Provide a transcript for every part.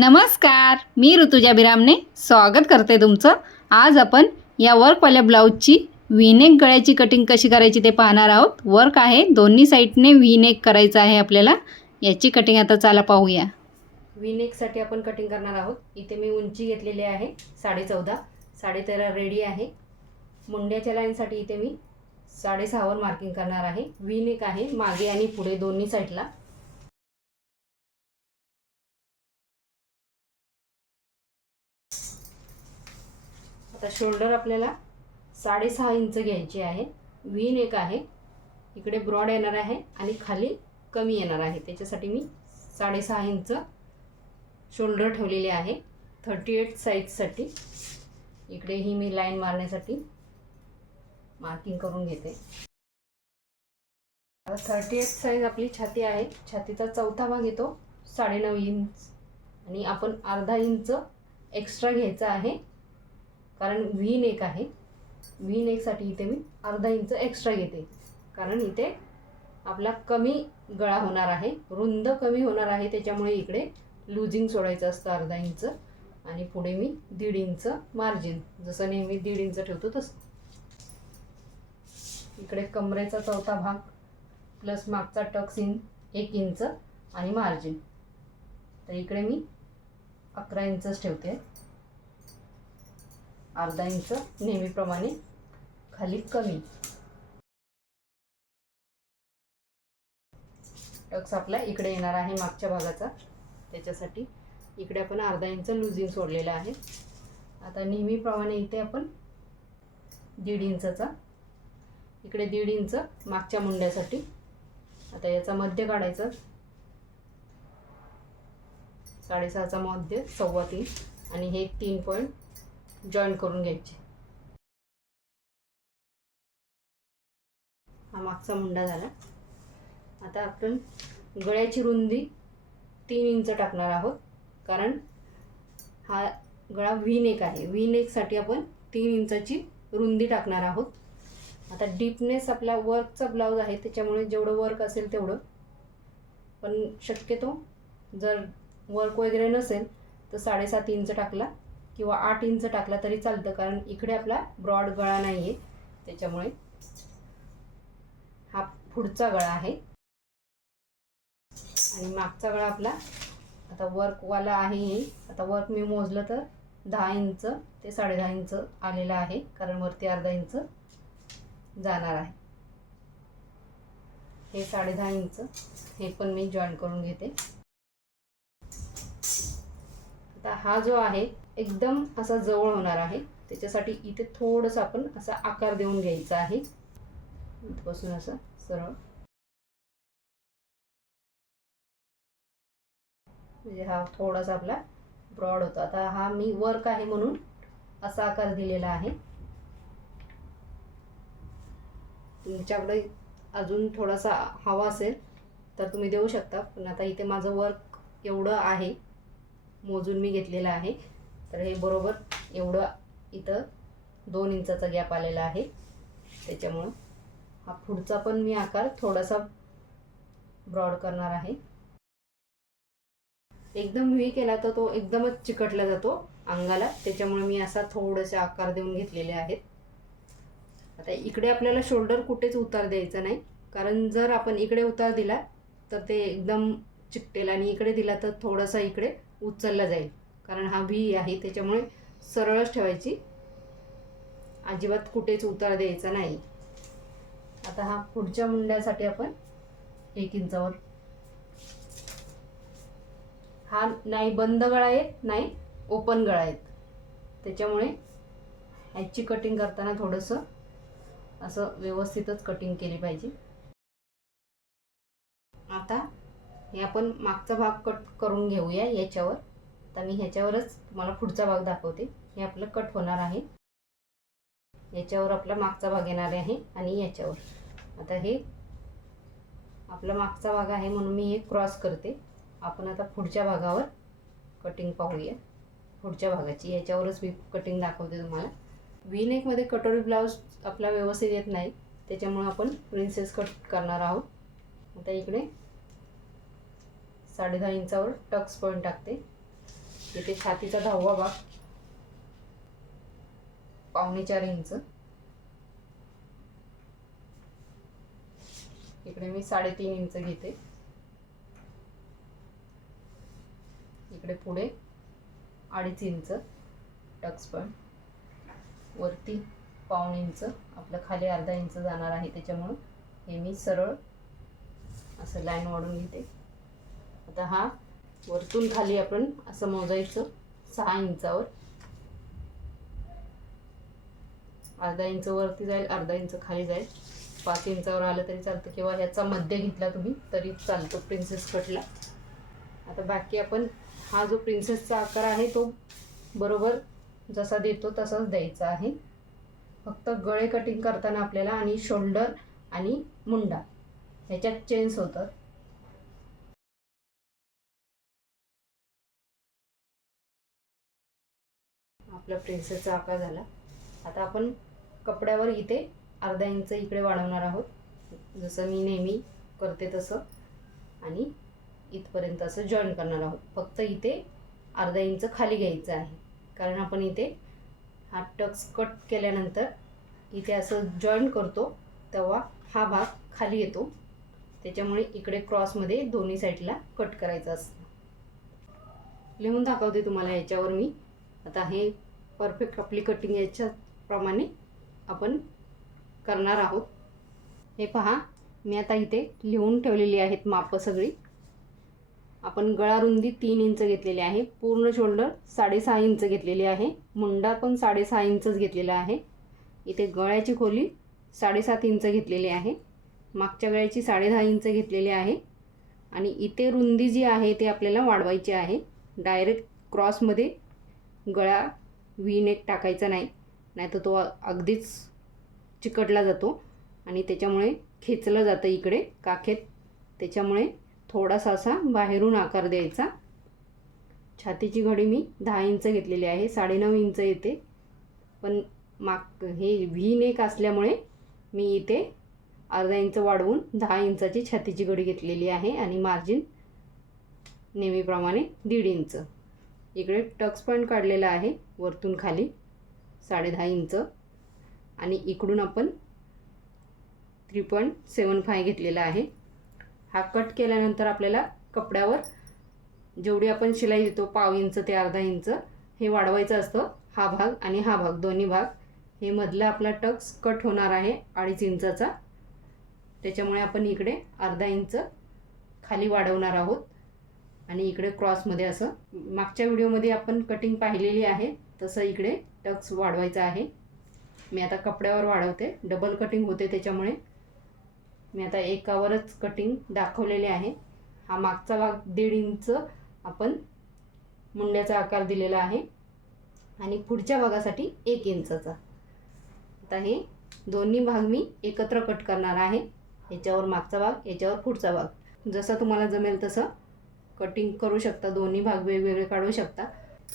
नमस्कार मी ऋतुजा बिरामने स्वागत करते तुमचं. आज आपण या वर्कवाल्या ब्लाऊजची व्हीनेक गळ्याची कटिंग कशी करायची ते पाहणार आहोत. वर्क आहे दोन्ही साईडने व्हीनेक करायचं आहे आपल्याला. याची कटिंग आता चला पाहूया. व्हीनेकसाठी आपण कटिंग करणार आहोत. इथे मी उंची घेतलेली आहे साडे चौदा साडे तेरा रेडी आहे. मुंड्याच्या लाईनसाठी इथे मी साडेसहावर मार्किंग करणार आहे. व्हीनेक आहे मागे आणि पुढे दोन्ही साईडला आता शोल्डर आपल्याला साडेसहा इंच घ्यायची आहे. व्हीन एक आहे. इकडे ब्रॉड येणार आहे आणि खाली कमी येणार आहे. त्याच्यासाठी मी साडेसहा इंच शोल्डर ठेवलेले आहे. थर्टी एट साईजसाठी इकडे ही मी लाईन मारण्यासाठी मार्किंग करून घेते. आता थर्टी एट साईज आपली छाती आहे. छातीचा चौथा भाग येतो साडेनऊ इंच. आणि आपण अर्धा इंच एक्स्ट्रा घ्यायचा आहे. कारण व्ही नेक आहे. व्ही नेकसाठी इथे मी अर्धा इंच एक्स्ट्रा घेते. कारण इथे आपला कमी गळा होणार आहे. रुंद कमी होणार आहे. त्याच्यामुळे इकडे लुझिंग सोडायचं असतं अर्धा इंच. आणि पुढे मी दीड इंच मार्जिन जसं नेहमी दीड इंच ठेवतो तसं. इकडे कमरेचा चौथा भाग प्लस मागचा टक्स इन एक इंच आणि मार्जिन तर इकडे मी अकरा इंचच ठेवते. अर्धा इंच नेहमीप्रमाणे खाली कमी. टक्स आपला इकडे येणार आहे मागच्या भागाचा. त्याच्यासाठी इकडे आपण अर्धा इंच लुझिंग सोडलेलं आहे. आता नेहमीप्रमाणे इथे आपण दीड इंचाचा इकडे दीड इंच मागच्या मुंड्यासाठी. आता याचा मध्य काढायचा. साडेसहाचा मध्य सव्वा तीन. आणि हे तीन पॉईंट जॉईन करून घ्यायचे. हा मागचा मुंडा झाला. आता आपण गळ्याची रुंदी तीन इंच टाकणार आहोत. कारण हा गळा व्ही नेक आहे. व्ही नेकसाठी आपण तीन इंचाची रुंदी टाकणार आहोत. आता डीपनेस आपला वर्कचा ब्लाऊज आहे. त्याच्यामुळे जेवढं वर्क असेल तेवढं. पण शक्यतो जर वर्क वगैरे नसेल तर साडेसात इंच टाकला. किंवा आठ इंच टाकला तरी चालतं कारण इकडे आपला ब्रॉड गळा नाही आहे त्याच्यामुळे हा पुढचा गळा आहे. आणि मागचा गळा आपला आता वर्कवाला आहे. हे आता वर्क मी मोजलं तर दहा इंच ते साडेदहा इंच आलेलं आहे कारण वरती अर्धा इंच जाणार आहे. हे साडेदहा इंच हे पण मी जॉईन करून घेते. आता हा जो आहे एकदम असा जवळ होणार आहे. त्याच्यासाठी इथे थोडंसं आपण असा आकार देऊन घ्यायचा आहे. इथपासून असं सरळ. म्हणजे हा थोडासा आपला ब्रॉड होता. आता हा मी वर्क आहे म्हणून असा आकार दिलेला आहे. तुमच्याकडे अजून थोडासा हवा असेल तर तुम्ही देऊ शकता. पण आता इथे माझं वर्क एवढं आहे. मोजून मी घेतलेलं आहे. तर हे बरोबर एवढं इथं दोन इंचाचा गॅप आलेला आहे. त्याच्यामुळं हा पुढचा पण मी आकार थोडासा ब्रॉड करणार आहे. एकदम व्ही केला तर तो एकदमच चिकटला जातो अंगाला. त्याच्यामुळे मी असा थोडेसे आकार देऊन घेतलेले आहेत. आता इकडे आपल्याला शोल्डर कुठेच उतार द्यायचा नाही. कारण जर आपण इकडे उतार दिला तर ते एकदम चिकटेल. आणि इकडे दिला तर थोडासा इकडे उचलला जाईल. कारण हा व्ही आहे त्याच्यामुळे सरळच ठेवायची. अजिबात कुठेच उतार द्यायचा नाही. आता हा पुढच्या मुंड्यासाठी आपण एक इंचावर. हा नाही बंद गळा आहेत नाही ओपन गळा आहेत त्याच्यामुळे ह्याची कटिंग करताना थोडंसं असं व्यवस्थितच कटिंग केली पाहिजे. आता हे आपण मागचा भाग कट करून घेऊया याच्यावर. तर मी ह्याच्यावरच तुम्हाला पुढचा भाग दाखवते. हे आपलं कट होणार आहे. याच्यावर आपला मागचा भाग येणार आहे आणि याच्यावर. आता हे आपला मागचा भाग आहे म्हणून मी हे क्रॉस करते. आपण आता पुढच्या भागावर कटिंग पाहूया. पुढच्या भागाची. याच्यावरच मी कटिंग दाखवते तुम्हाला. विनेकमध्ये कटोरी ब्लाऊज आपला व्यवस्थित येत नाही. त्याच्यामुळे आपण प्रिन्सेस कट करणार आहोत. आता इकडे साडेदहा इंचावर टक्स पॉईंट टाकते. इथे छातीचा दहावा भाग. पावणे चार इंच. इकडे मी साडेतीन इंच घेते. इकडे पुढे अडीच इंच टक्स पण. वरती पाऊण इंच. आपलं खाली अर्धा इंच जाणार आहे त्याच्यामुळं हे मी सरळ असं लाईन वाढून घेते. आता हा वरतून खाली आपण असं मोजायचं सहा इंचावर. अर्धा इंच वरती जाईल अर्धा इंच खाली जाईल. पाच इंचावर आलं तरी चालतं. किंवा ह्याचा मध्य घेतला तुम्ही तरी चालतो प्रिन्सेस कटला. आता बाकी आपण हा जो प्रिन्सेसचा आकार आहे तो बरोबर जसा देतो तसाच द्यायचा आहे. फक्त गळे कटिंग करताना आपल्याला आणि शोल्डर आणि मुंडा ह्याच्यात चेंज होतं आपला प्रिन्सेसचा आकार झाला. आता आपण कपड्यावर इथे अर्धा इंच इकडे वाढवणार आहोत. जसं मी नेहमी करते तसं. आणि इथपर्यंत असं जॉईन करणार आहोत. फक्त इथे अर्धा इंच खाली घ्यायचं आहे. कारण आपण इथे हा टक्स कट केल्यानंतर इथे असं जॉईन करतो तेव्हा हा भाग खाली येतो. त्याच्यामुळे इकडे क्रॉसमध्ये दोन्ही साईडला कट करायचं असतं. लिहून दाखवते तुम्हाला याच्यावर मी. आता हे परफेक्ट आपली कटिंग याच्याप्रमाणे आपण करणार आहोत. हे पहा मी आता इथे लिहून ठेवलेली आहेत मापं सगळी. आपण गळा रुंदी तीन इंच घेतलेली आहे पूर्ण शोल्डर साडेसहा इंच घेतलेली आहे मुंडा पण साडेसहा इंचच घेतलेला आहे. इथे गळ्याची खोली साडेसात इंच घेतलेली आहे मागच्या गळ्याची साडेदहा इंच घेतलेली आहे. आणि इथे रुंदी जी आहे ते आपल्याला वाढवायची आहे. डायरेक्ट क्रॉसमध्ये गळा व्ही नेक टाकायचा नाही नाहीतर तो अगदीच चिकटला जातो आणि त्याच्यामुळे खेचलं जातं इकडे काखेत. त्याच्यामुळे थोडासा असा बाहेरून आकार द्यायचा. छातीची घडी मी दहा इंच घेतलेली आहे साडेनऊ इंच येते. पण माग हे व्ही नेक असल्यामुळे मी इथे अर्धा इंच वाढवून दहा इंचाची छातीची घडी घेतलेली आहे आणि मार्जिन नेहमीप्रमाणे दीड इंच. इकडे टक्स पॉईंट काढलेला आहे. वरतून खाली साडेदहा इंच. आणि इकडून आपण थ्री पॉईंट सेवन फाय घेतलेला आहे. हा कट केल्यानंतर आपल्याला कपड्यावर जेवढी आपण शिलाई देतो पाव इंच ते अर्धा इंच हे वाढवायचं असतं. हा भाग आणि हा भाग दोन्ही भाग. हे मधला आपला टक्स कट होणार आहे अडीच इंचाचा. त्याच्यामुळे आपण इकडे अर्धा इंच खाली वाढवणार आहोत. आणि इकडे क्रॉसमध्ये असं मागच्या व्हिडिओमध्ये आपण कटिंग पाहिलेली आहे तसं इकडे टक्स वाढवायचा आहे. मी आता कपड्यावर वाढवते डबल कटिंग होते त्याच्यामुळे. मी आता एकावरच कटिंग दाखवलेले आहे. हा मागचा भाग दीड इंच आपण मुंड्याचा आकार दिलेला आहे. आणि पुढच्या भागासाठी एक इंचाचा आता हे दोन्ही भाग मी एकत्र कट करणार आहे. याच्यावर मागचा भाग याच्यावर पुढचा भाग. जसं तुम्हाला जमेल तसं कटिंग करू शकता. दोन्ही भाग वेगवेगळे काढू शकता.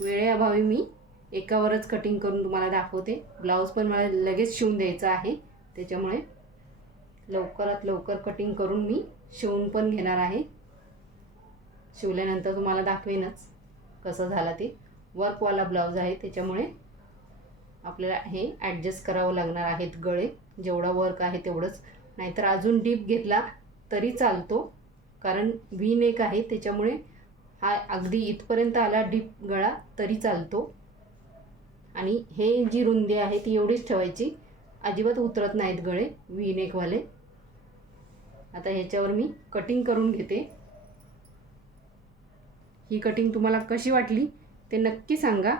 वेळेअभावी मी एकावरच कटिंग करून तुम्हाला दाखवते. ब्लाऊज पण मला लगेच शिवून द्यायचा आहे. त्याच्यामुळे लवकरात लवकर कटिंग करून मी शिवून पण घेणार आहे. शिवल्यानंतर तुम्हाला दाखवेनच कसं झाला ते. वर्कवाला ब्लाऊज आहे. त्याच्यामुळे आपल्याला हे ॲडजस्ट करावं लागणार आहेत गळे. जेवढा वर्क आहे तेवढंच. नाहीतर अजून डीप घेतला तरी चालतो. कारण व्ही नेक आहे त्याच्यामुळे हा अगदी इथपर्यंत आला डीप गळा तरी चालतो. आणि हे जी रुंदी आहे ती एवढीच ठेवायची. अजिबात उतरत नाहीत गळे व्ही नेकवाले आता ह्याच्यावर मी कटिंग करून घेते. ही कटिंग तुम्हाला कशी वाटली ते नक्की सांगा.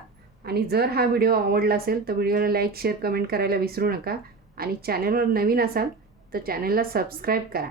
आणि जर हा व्हिडिओ आवडला असेल तर व्हिडिओला लाईक शेअर कमेंट करायला विसरू नका. आणि चॅनलवर नवीन असाल तर चॅनलला सबस्क्राईब करा.